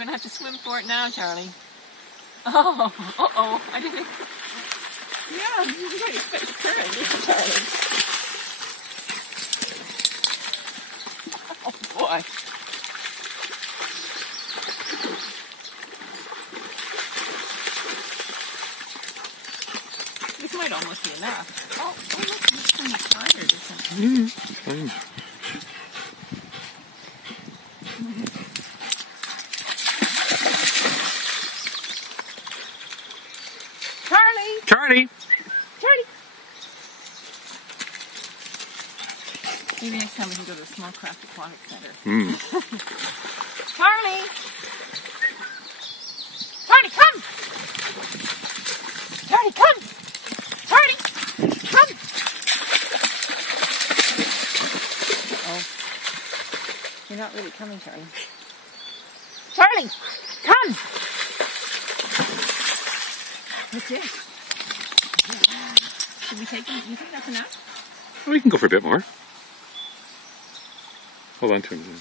going to have to swim for it now, Charlie. Oh, uh-oh. I didn't... Yeah, you didn't expect to turn, did you, Charlie? Oh, boy. This might almost be enough. Oh, look, it's kind of tired or something. Fine. Charlie! Charlie! Charlie! Maybe next time we can go to the Smallcraft Aquatic Center. Charlie! Charlie, come! Charlie, come! Charlie! Come! Uh-oh. You're not really coming, Charlie. Charlie! Come! What's it? Should we take them? Do you think that's enough? We can go for a bit more. Hold on to him.